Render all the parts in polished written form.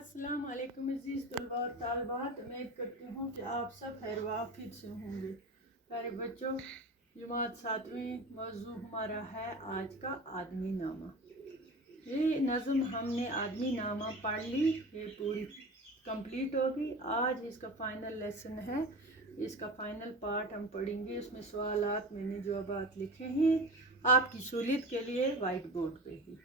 अस्सलाम वालेकुम अज़ीज़ तलबा और तालिबात, उम्मीद करती हूँ कि आप सब खैर वाफिद से होंगे। प्यारे बच्चों, जमात 7वीं मौजू हमारा है आज का आदमी नामा। ये नज़म हमने आदमी नामा पढ़ ली, ये पूरी कंप्लीट होगी। आज इसका फाइनल लेसन है, इसका फाइनल पार्ट हम पढ़ेंगे। उसमें सवालात मैंने जवाबात लिखे हैं आपकी सहूलियत के लिए वाइट बोर्ड पे ही,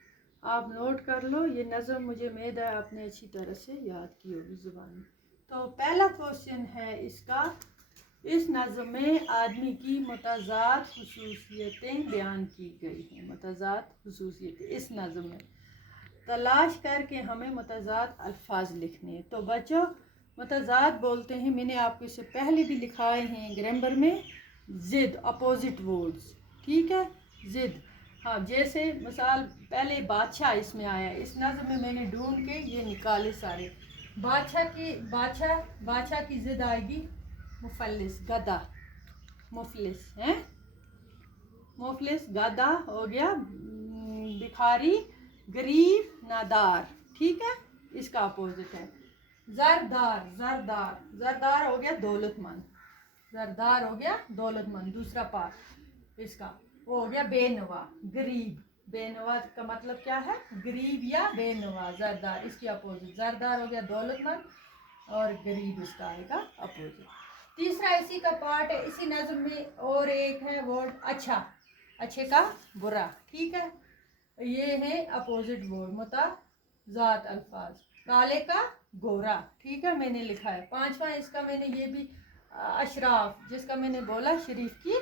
आप नोट कर लो। ये नज़म मुझे उम्मीद है आपने अच्छी तरह से याद की होगी ज़ुबान में। तो पहला क्वेश्चन है इसका, इस नज़म में आदमी की मुतज़ाद खुसूसियतें बयान की गई हैं। मुतज़ाद खुसूसियतें इस नज़म में तलाश करके हमें मुतज़ाद अल्फाज लिखने हैं। तो बच्चों, मुतज़ाद बोलते हैं, मैंने आपको इससे पहले भी लिखाए हैं ग्रामर में, ज़िद, अपोजिट वर्ड्स, ठीक है। ज़िद, हाँ, जैसे मिसाल पहले बादशाह इसमें आया, इस नज़म में मैंने ढूंढ के ये निकाले सारे। बादशाह की ज़िद आएगी मुफल्लिस, गधा, मुफलिस है, मुफलिस गधा हो गया, भिखारी, गरीब, नादार, ठीक है। इसका अपोजिट है जरदार हो गया दौलतमंद, जरदार हो गया दौलतमंद। दूसरा पार्ट इसका वो हो गया बेनवा, गरीब। बेनवा का मतलब क्या है? गरीब या बेनवा। जरदार इसकी अपोजिट, जरदार हो गया दौलतमंद और गरीब इसका आएगा अपोजिट। तीसरा इसी का पार्ट है, इसी नज़म में और एक है वर्ड अच्छा, अच्छे का बुरा, ठीक है। ये है अपोजिट वर्ड, मुतज़ाद अल्फाज। काले का गोरा, ठीक है, मैंने लिखा है। पांचवा इसका मैंने ये भी अशराफ, जिसका मैंने बोला शरीफ की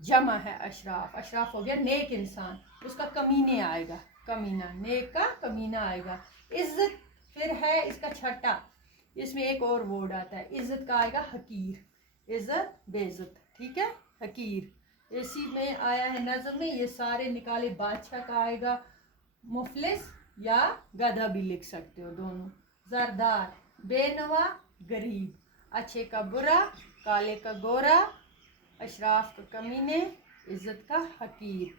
जमा है अशराफ। अशराफ हो गया नेक इंसान, उसका कमीने आएगा, कमीना, नेक का कमीना आएगा। इज्जत फिर है इसका छठा, इसमें एक और वर्ड आता है इज्जत का, आएगा हकीर, इज्जत बेइज्जत, ठीक है, हकीर। इसी में आया है नज़म में, ये सारे निकाले। बादशाह का आएगा मुफलिस या गधा भी लिख सकते हो, दोनों। जरदार, बेनवा, गरीब। अच्छे का बुरा, काले का गोरा, अशराफ का कमीने, इज्जत का हकीर।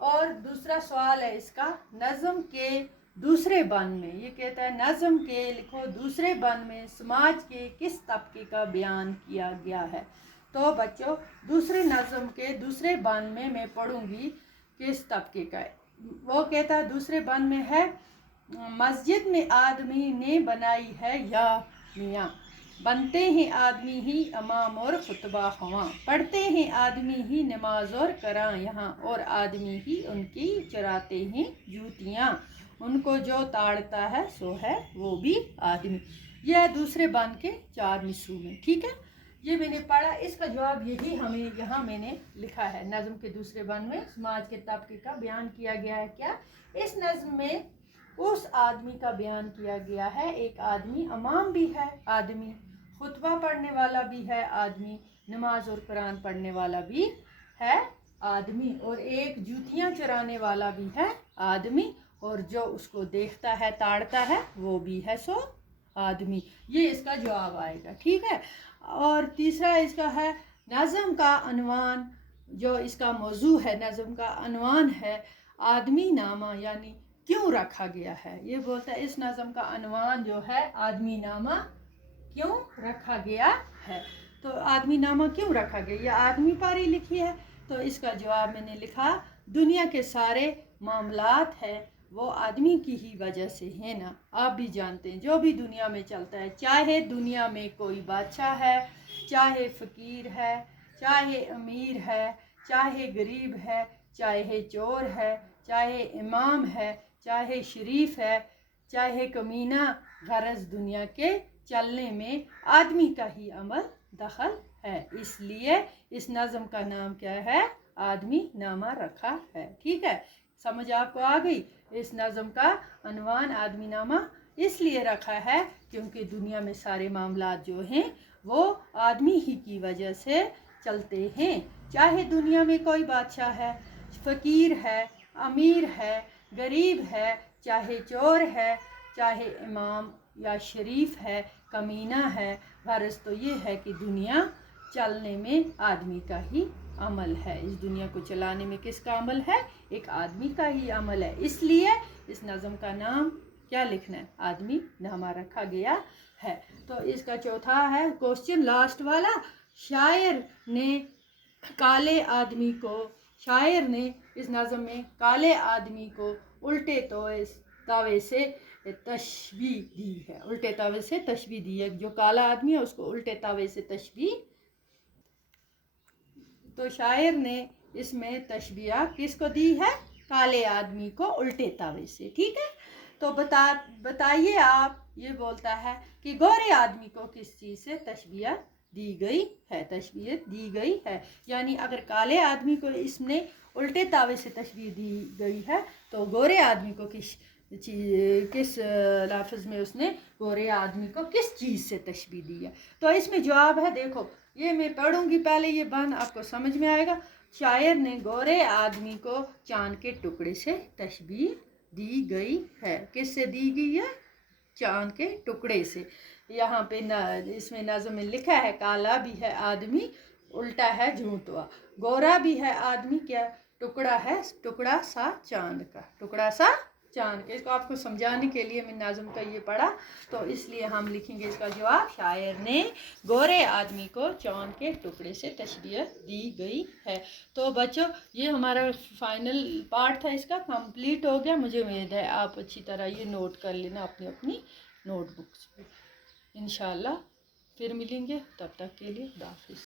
और दूसरा सवाल है इसका, नज़म के दूसरे बंद में, ये कहता है नज़म के लिखो दूसरे बंद में समाज के किस तबके का बयान किया गया है। तो बच्चों, दूसरे नज़म के दूसरे बंद में मैं पढ़ूंगी किस तबके का है। वो कहता है दूसरे बंद में है, मस्जिद में आदमी ने बनाई है या मियाँ, बनते हैं आदमी ही इमाम और खुतबा ख़वां, पढ़ते हैं आदमी ही नमाज और करां यहाँ, और आदमी ही उनकी चराते हैं जूतियाँ, उनको जो ताड़ता है सो है वो भी आदमी। यह दूसरे बंद के 4 मिसरों में, ठीक है। ये मैंने पढ़ा, इसका जवाब यही हमें यहाँ मैंने लिखा है। नज़म के दूसरे बंद में समाज के तबके का बयान किया गया है। क्या इस नज़म में उस आदमी का बयान किया गया है, एक आदमी इमाम भी है, आदमी खुतबा पढ़ने वाला भी है, आदमी नमाज और कुरान पढ़ने वाला भी है, आदमी, और एक जूतियाँ चराने वाला भी है, आदमी, और जो उसको देखता है ताड़ता है वो भी है सो आदमी। ये इसका जवाब आएगा, ठीक है। और तीसरा इसका है नज़म का अनवान, जो इसका मौजू है, नज़म का अनवान है आदमी नामा, यानी क्यों रखा गया है। ये बोलता है इस नज़म का अनवान जो है आदमी नामा क्यों रखा गया है। तो आदमी नामा क्यों रखा गया, ये आदमी पर ही लिखी है। तो इसका जवाब मैंने लिखा, दुनिया के सारे मामलात है वो आदमी की ही वजह से है ना। आप भी जानते हैं जो भी दुनिया में चलता है, चाहे दुनिया में कोई बादशाह है, चाहे फ़कीर है, चाहे अमीर है, चाहे गरीब है, चाहे चोर है, चाहे इमाम है, चाहे शरीफ है, चाहे कमीना, गरज दुनिया के चलने में आदमी का ही अमल दखल है। इसलिए इस नज़म का नाम क्या है, आदमी नामा रखा है, ठीक है। समझ आपको आ गई। इस नज़म का अनवान आदमी नामा इसलिए रखा है क्योंकि दुनिया में सारे मामलात जो हैं वो आदमी ही की वजह से चलते हैं। चाहे दुनिया में कोई बादशाह है, फ़कीर है, अमीर है, गरीब है, चाहे चोर है, चाहे इमाम या शरीफ है, कमीना है, गरज तो ये है कि दुनिया चलने में आदमी का ही अमल है। इस दुनिया को चलाने में किसका अमल है, एक आदमी का ही अमल है। इसलिए इस नज़म का नाम क्या लिखना है, आदमी नामा रखा गया है। तो इसका चौथा है क्वेश्चन लास्ट वाला, शायर ने काले आदमी को, शायर ने इस नज़म में काले आदमी को उल्टे तावे से तशबीह दी है, उल्टे तावे से तशबीह दी है, जो काला आदमी है उसको उल्टे तावे से तशबीह। तो शायर ने इसमें तशबीह किसको दी है, काले आदमी को उल्टे तावे से, ठीक है। तो बताइए आप, ये बोलता है कि गोरे आदमी को किस चीज़ से तशबीह दी गई है, तशबीह दी गई है, यानी अगर काले आदमी को इसने उल्टे तावे से तशबीह दी गई है तो गोरे आदमी को किस लफ्ज़ में उसने गोरे आदमी को किस चीज़ से तशबीह दी है। तो इसमें जवाब है, देखो ये मैं पढ़ूंगी पहले, ये बंद आपको समझ में आएगा। शायर ने गोरे आदमी को चांद के टुकड़े से तशबीह दी गई है, किससे दी गई है, चांद के टुकड़े से। यहाँ पे इसमें नज़म में लिखा है काला भी है आदमी, उल्टा है झूठवा, गोरा भी है आदमी, क्या टुकड़ा है, टुकड़ा सा चांद का, टुकड़ा सा चांद का। इसको आपको समझाने के लिए मैंने नाज़म का ये पढ़ा, तो इसलिए हम लिखेंगे इसका जवाब, शायर ने गोरे आदमी को चांद के टुकड़े से तशबीह दी गई है। तो बच्चों ये हमारा फाइनल पार्ट था, इसका कंप्लीट हो गया। मुझे उम्मीद है आप अच्छी तरह ये नोट कर लेना अपनी अपनी नोटबुक्स पे। इंशाल्लाह फिर मिलेंगे, तब तक के लिए खुदा हाफिज़।